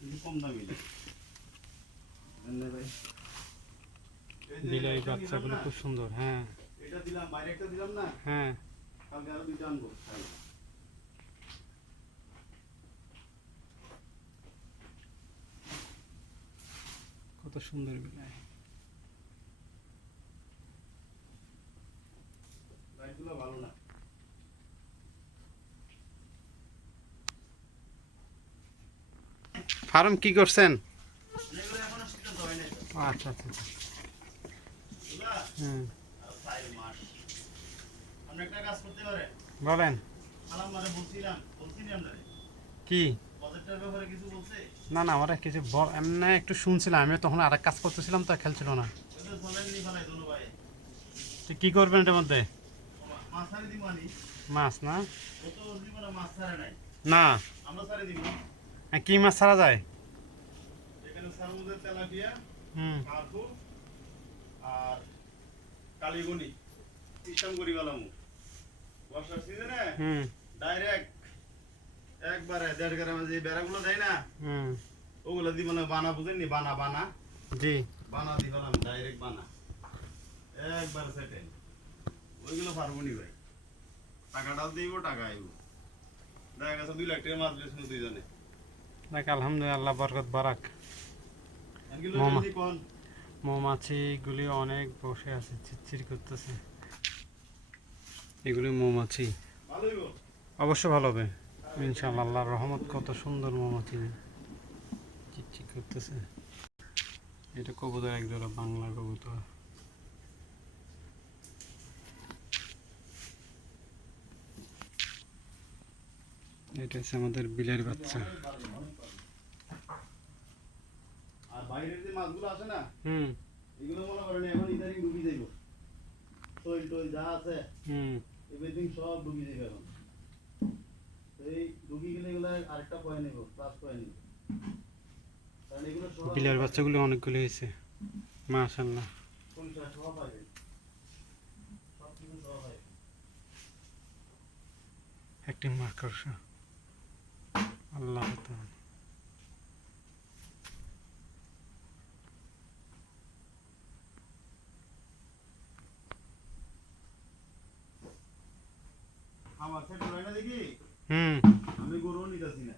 কম দামি ভাই। বিলাই বাচ্চাগুলো খুব সুন্দর। হ্যাঁ এটা দিলাম, বাইরে একটা দিলাম না, হ্যাঁ কালকে আরো দুইটা আনবো। কত সুন্দর বিলাই। লাইটগুলো ভালো না। ফার্ম কি করছেন? এগুলো এখনো সিজন হয় নাই। আচ্ছা আচ্ছা আচ্ছা। বুঝলা? হুম আর 4 মাস। আপনি একটা কাজ করতে পারেন। বলেন। সালাম মারে বলছিনি আমরা। কি? বাজেটটার ব্যাপারে কিছু বলছে? না না, আমরা কিছু এমনি একটু শুনছিলাম, আমি তখন আরেক কাজ করতেছিলাম তো, খেলছিল না। ওটা চলেননি ফেলাই দোনো ভাই। তো কি করবেন এটার মধ্যে? মাছ ছাড়ি দিব আনি। মাছ না? ও তো জীবনে মাছ ছাড়ে নাই। না। আমরা ছাড়ি দিব। কি মাছ ছাড়া যায়? এখানে সামুদ্রের তেলাপিয়া, হুম কার্পু আর কালীগনি সিস্টেম করি গেলাম। বর্ষার সিজনে হুম ডাইরেক্ট একবারে 1.5 গ্রামে যে বেড়াগুলো দেয় না, হুম ওগুলো দিব না। বানা বুঝেননি? বানা বানা জি। বানা দিব না, ডাইরেক্ট বানা একবার সেটেল। ওইগুলো পারবো নি ভাই। টাকাটাও দিব, টাকা আইব। দেখা গেছে 2 লাখ টাকা মাছ বেচবো দুইজনে। দেখ আলহামদুলিল্লাহ, বরকত বারাক। এগুলো মামা। যদি কোন মৌমাছিগুলি অনেক বসে আছে, চিরচির করতেছে। এগুলি মৌমাছি, ভালো হইব। অবশ্য ভালো হবে ইনশাআল্লাহ। আল্লাহর রহমত, কত সুন্দর মৌমাছি চিকচিক করতেছে। এটা কবুতর, এক জোড়া বাংলা কবুতর। এটা হচ্ছে আমাদের বিলের বাচ্চা। আর বাইরের যে মাছগুলো আসে না, হুম এগুলো মনে করেন এখন ইদারিং ডুবি যাইব। শৈল টৈল যা আছে হুম এভরিথিং সব ডুবি যাবে এখন। তো এই ডুবি গেলে এগুলো আরেকটা পয়েন্ট নেব, প্লাস পয়েন্ট নেব। কারণ এগুলো সব বিলের বাচ্চাগুলো অনেকগুলো হয়েছে মাশাআল্লাহ। পরিষ্কার সব পাইবে, সব কিছু সব পাইবে। একটি মাকড়সা, আল্লাহ তাআলা। আমার সেট হয় না দেখি, হুম আমি গরুও নিতেছি না।